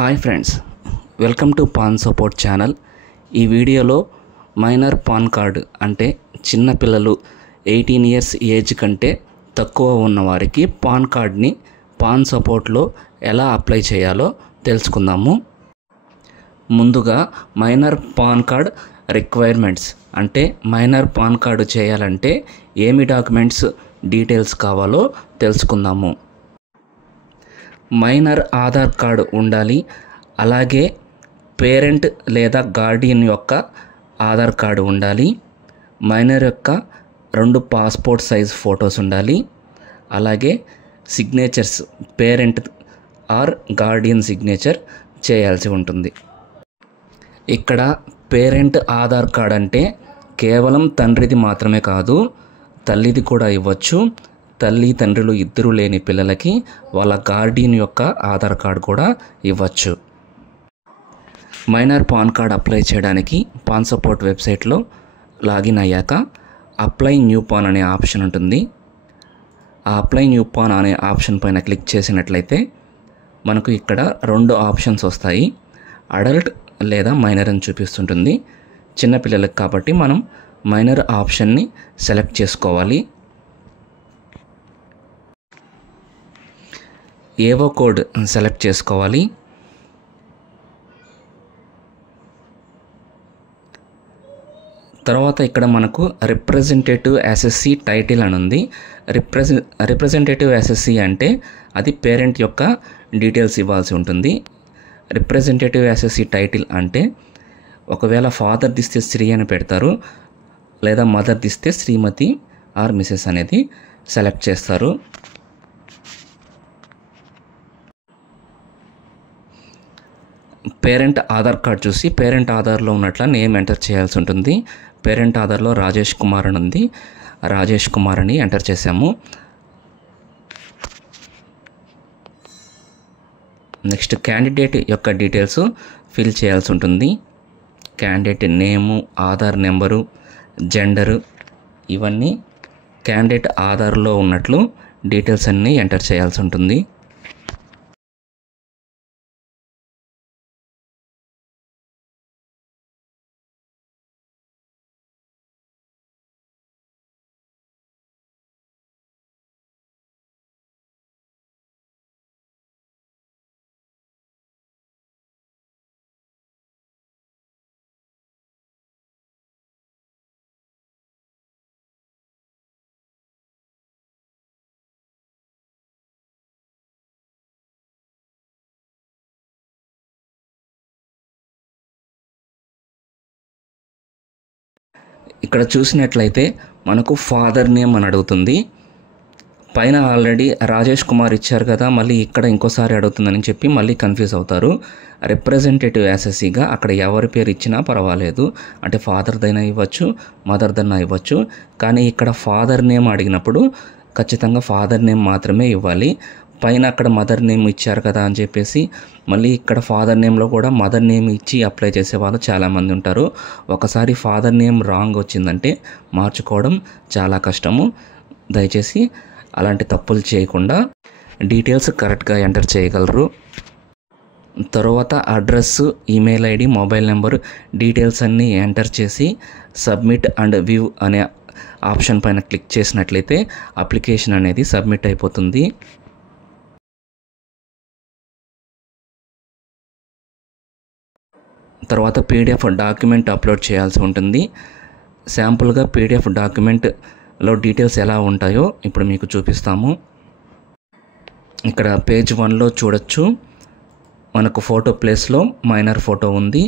Hi friends, welcome to pan support channel. ఈ వీడియోలో minor pan card అంటే చిన్నపిల్లలు 18 ఇయర్స్ ఏజ్ కంటే తక్కువ ఉన్న వారికి పాన్ కార్డ్ని పాన్ సపోర్ట్లో ఎలా అప్లై చేయాలో తెలుసుకుందాము. ముందుగా మైనర్ పాన్ కార్డ్ రిక్వైర్మెంట్స్ అంటే మైనర్ పాన్ కార్డు చేయాలంటే ఏమి డాక్యుమెంట్స్ డీటెయిల్స్ కావాలో తెలుసుకుందాము. మైనర్ ఆధార్ కార్డు ఉండాలి. అలాగే పేరెంట్ లేదా గార్డియన్ యొక్క ఆధార్ కార్డు ఉండాలి. మైనర్ యొక్క 2 పాస్పోర్ట్ సైజ్ ఫొటోస్ ఉండాలి. అలాగే signatures parent are Guardian signature చేయాల్సి ఉంటుంది. ఇక్కడ పేరెంట్ ఆధార్ కార్డ్ అంటే కేవలం తండ్రిది మాత్రమే కాదు, తల్లిది కూడా ఇవ్వచ్చు. తల్లి తండ్రులు ఇద్దరు లేని పిల్లలకి వాళ్ళ గార్డియన్ యొక్క ఆధార్ కార్డు కూడా ఇవ్వచ్చు. మైనర్ పాన్ కార్డ్ అప్లై చేయడానికి పాన్ సపోర్ట్ వెబ్సైట్లో లాగిన్ అయ్యాక అప్లై న్యూ పాన్ అనే ఆప్షన్ ఉంటుంది. ఆ అప్లై న్యూ పాన్ అనే ఆప్షన్ పైన క్లిక్ చేసినట్లయితే మనకు ఇక్కడ 2 ఆప్షన్స్ వస్తాయి. అడల్ట్ లేదా మైనర్ అని చూపిస్తుంటుంది. చిన్నపిల్లలకు కాబట్టి మనం మైనర్ ఆప్షన్ని సెలెక్ట్ చేసుకోవాలి. ఏవో కోడ్ సెలెక్ట్ చేసుకోవాలి. తర్వాత ఇక్కడ మనకు రిప్రజెంటేటివ్ ఎస్ఎస్సి టైటిల్ అని ఉంది. రిప్రజెంటేటివ్ ఎస్ఎస్సి అంటే అది పేరెంట్ యొక్క డీటెయిల్స్ ఇవ్వాల్సి ఉంటుంది. రిప్రజెంటేటివ్ ఎస్ఎస్సి టైటిల్ అంటే ఒకవేళ ఫాదర్ దిస్తే శ్రీ అని పెడతారు, లేదా మదర్ దిస్తే శ్రీమతి ఆర్ మిసెస్ అనేది సెలెక్ట్ చేస్తారు. పేరెంట్ ఆధార్ కార్డ్ చూసి పేరెంట్ ఆధార్లో ఉన్నట్ల నేమ్ ఎంటర్ చేయాల్సి ఉంటుంది. పేరెంట్ ఆధార్లో రాజేష్ కుమార్ అని ఉంది. రాజేష్ కుమార్ అని ఎంటర్ చేసాము. నెక్స్ట్ క్యాండిడేట్ యొక్క డీటెయిల్స్ ఫిల్ చేయాల్సి ఉంటుంది. క్యాండిడేట్ నేము, ఆధార్ నెంబరు, జెండరు ఇవన్నీ క్యాండిడేట్ ఆధార్లో ఉన్నట్లు డీటెయిల్స్ అన్నీ ఎంటర్ చేయాల్సి ఉంటుంది. ఇక్కడ చూసినట్లయితే మనకు ఫాదర్ నేమ్ అని అడుగుతుంది. పైన ఆల్రెడీ రాజేష్ కుమార్ ఇచ్చారు కదా, మళ్ళీ ఇక్కడ ఇంకోసారి అడుగుతుందని చెప్పి మళ్ళీ కన్ఫ్యూజ్ అవుతారు. రిప్రజెంటేటివ్ ఎస్ఎస్సిగా అక్కడ ఎవరి పేరు ఇచ్చినా పర్వాలేదు, అంటే ఫాదర్దైనా ఇవ్వచ్చు, మదర్దైనా ఇవ్వచ్చు. కానీ ఇక్కడ ఫాదర్ నేమ్ అడిగినప్పుడు ఖచ్చితంగా ఫాదర్ నేమ్ మాత్రమే ఇవ్వాలి. పైన అక్కడ మదర్ నేమ్ ఇచ్చారు కదా అని చెప్పేసి మళ్ళీ ఇక్కడ ఫాదర్ నేమ్లో కూడా మదర్ నేమ్ ఇచ్చి అప్లై చేసే వాళ్ళు చాలామంది ఉంటారు. ఒకసారి ఫాదర్ నేమ్ రాంగ్ వచ్చిందంటే మార్చుకోవడం చాలా కష్టము. దయచేసి అలాంటి తప్పులు చేయకుండా డీటెయిల్స్ కరెక్ట్గా ఎంటర్ చేయగలరు. తర్వాత address, email ID, mobile number details అన్నీ ఎంటర్ చేసి సబ్మిట్ అండ్ వ్యూ అనే ఆప్షన్ పైన క్లిక్ చేసినట్లయితే అప్లికేషన్ అనేది సబ్మిట్ అయిపోతుంది. తర్వాత పీడిఎఫ్ డాక్యుమెంట్ అప్లోడ్ చేయాల్సి ఉంటుంది. శాంపుల్గా పీడిఎఫ్ డాక్యుమెంట్లో డీటెయిల్స్ ఎలా ఉంటాయో ఇప్పుడు మీకు చూపిస్తాము. ఇక్కడ పేజ్ 1లో చూడొచ్చు, మనకు ఫోటో ప్లేస్లో మైనర్ ఫోటో ఉంది.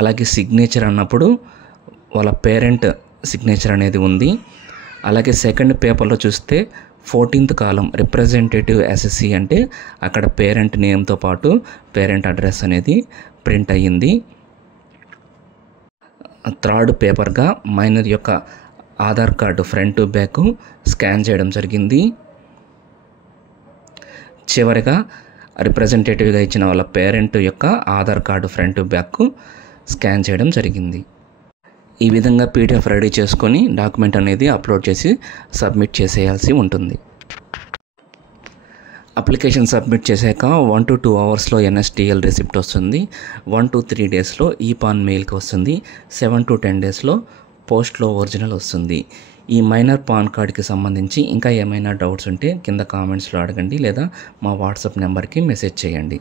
అలాగే సిగ్నేచర్ అన్నప్పుడు వాళ్ళ పేరెంట్ సిగ్నేచర్ అనేది ఉంది. అలాగే సెకండ్ పేపర్లో చూస్తే 14th కాలం రిప్రజెంటేటివ్ ఎస్ఎస్సి అంటే అక్కడ పేరెంట్ నేమ్తో పాటు పేరెంట్ అడ్రస్ అనేది ప్రింట్ అయ్యింది. థర్డ్ పేపర్గా మైనర్ యొక్క Aadhaar card front back scan చేయడం జరిగింది. చివరిగా రిప్రజెంటేటివ్గా ఇచ్చిన వాళ్ళ పేరెంట్ యొక్క Aadhaar card front back scan చేయడం జరిగింది. ఈ విధంగా పీడిఎఫ్ రెడీ చేసుకొని డాక్యుమెంట్ అనేది అప్లోడ్ చేసి సబ్మిట్ చేసేయాల్సి ఉంటుంది. అప్లికేషన్ సబ్మిట్ చేశాక 1 to 2 అవర్స్లో NSDL రిసిప్ట్ వస్తుంది. 1 to 3 డేస్లో ఈపాన్ మెయిల్కి వస్తుంది. 7 to 10 డేస్లో పోస్ట్లో ఒరిజినల్ వస్తుంది. ఈ మైనర్ పాన్ కార్డ్కి సంబంధించి ఇంకా ఏమైనా డౌట్స్ ఉంటే కింద కామెంట్స్లో అడగండి లేదా మా వాట్సాప్ నెంబర్కి మెసేజ్ చేయండి.